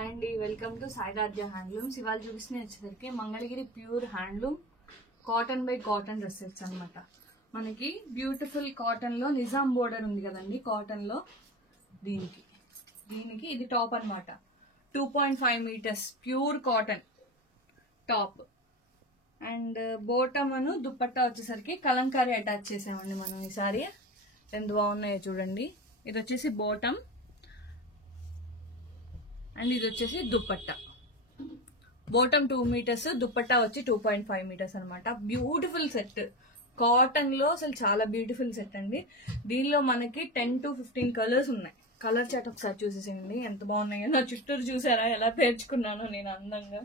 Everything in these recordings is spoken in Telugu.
And welcome to Sairajya handlooms. ఇవాళ చూపిస్తున్నాయి వచ్చేసరికి Mangalagiri pure handloom cotton by cotton dresses అనమాట. మనకి బ్యూటిఫుల్ కాటన్ లో నిజాం బోర్డర్ ఉంది కదండి, కాటన్ లో దీనికి ఇది టాప్ అనమాట. 2.5 metres pure cotton top. And bottom అను దుప్పట్టా వచ్చేసరికి కలంకారీ అటాచ్ చేసామండి మనం ఈసారి. ఎంత బాగున్నాయో చూడండి. ఇది వచ్చేసి బోటమ్ అండ్ ఇది వచ్చేసి దుప్పట్టా. బోటమ్ 2 మీటర్స్, దుప్పట్టా వచ్చి 2.5 మీటర్స్ అనమాట. బ్యూటిఫుల్ సెట్ కాటన్ లో, అసలు చాలా బ్యూటిఫుల్ సెట్ అండి. దీనిలో మనకి 10 to 15 కలర్స్ ఉన్నాయి. కలర్ చాట్ ఒకసారి చూసేసేయండి ఎంత బాగున్నాయో. నా చుట్టూరు చూసారా ఎలా పేర్చుకున్నానో నేను అందంగా,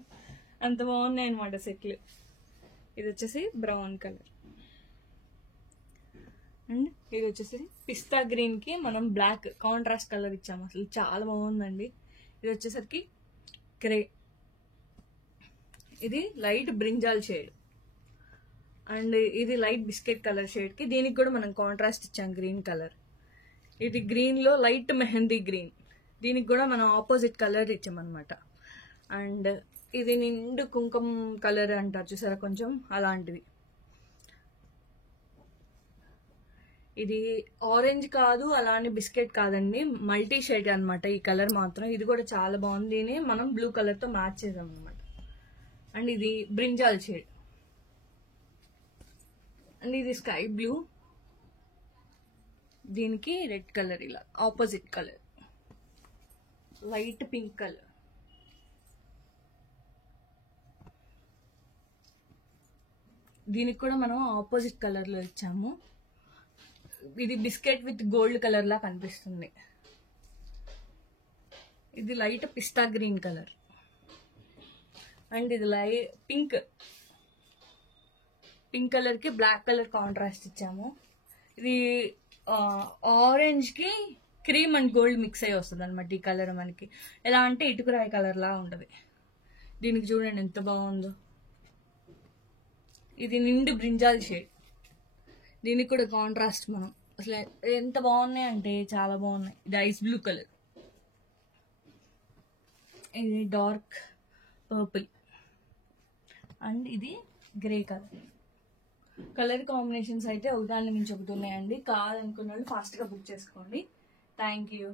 అంత బాగున్నాయి అనమాట సెట్లు. ఇది వచ్చేసి బ్రౌన్ కలర్ అండ్ ఇది వచ్చేసి పిస్తా గ్రీన్ కి మనం బ్లాక్ కాంట్రాస్ట్ కలర్ ఇచ్చాము. అసలు చాలా బాగుందండి. ఇది వచ్చేసరికి గ్రే, ఇది లైట్ బ్రింజాల్ షేడ్ అండ్ ఇది లైట్ బిస్కెట్ కలర్ షేడ్ కి దీనికి కూడా మనం కాంట్రాస్ట్ ఇచ్చాం గ్రీన్ కలర్. ఇది గ్రీన్ లో లైట్ మెహందీ గ్రీన్, దీనికి కూడా మనం ఆపోజిట్ కలర్ ఇచ్చామన్నమాట. అండ్ ఇది నిండు కుంకుమ కలర్ అంటారు చూసారా, కొంచెం అలాంటిది. ఇది ఆరెంజ్ కాదు, అలానే బిస్కెట్ కాదండి, మల్టీ షేడ్ అనమాట ఈ కలర్ మాత్రం. ఇది కూడా చాలా బాగుంది. దీన్ని మనం బ్లూ కలర్ తో మ్యాచ్ చేసాం అనమాట. అండ్ ఇది బ్రింజాల్ షేడ్ అండ్ ఇది స్కై బ్లూ, దీనికి రెడ్ కలర్, ఇలా opposite colour light pink colour. దీనికి కూడా మనం ఆపోజిట్ కలర్ లో ఇచ్చాము. ఇది బిస్కెట్ విత్ గోల్డ్ కలర్ లా కనిపిస్తుంది. ఇది light pista green colour and ఇది లైట్ పింక్ కలర్ కి బ్లాక్ కలర్ కాంట్రాస్ట్ ఇచ్చాము. ఇది ఆరెంజ్ కి క్రీమ్ అండ్ గోల్డ్ మిక్స్ అయ్యి వస్తుంది అనమాట ఈ కలర్. మనకి ఎలా అంటే ఇటుకురాయి కలర్ లా ఉంటది. దీనికి చూడండి ఎంత బాగుందో. ఇది నిండు బ్రింజాల్ షేడ్, దీనికి కూడా కాంట్రాస్ట్ మనం అసలు ఎంత బాగున్నాయి అంటే చాలా బాగున్నాయి. ఇది ఐస్ బ్లూ కలర్, ఇది డార్క్ పర్పుల్ అండ్ ఇది గ్రే కలర్. కలర్ కాంబినేషన్స్ అయితే ఒకదాని నుంచి ఒకటి ఉన్నాయండి. కావాలనుకున్న వాళ్ళు ఫాస్ట్గా బుక్ చేసుకోండి. Thank you.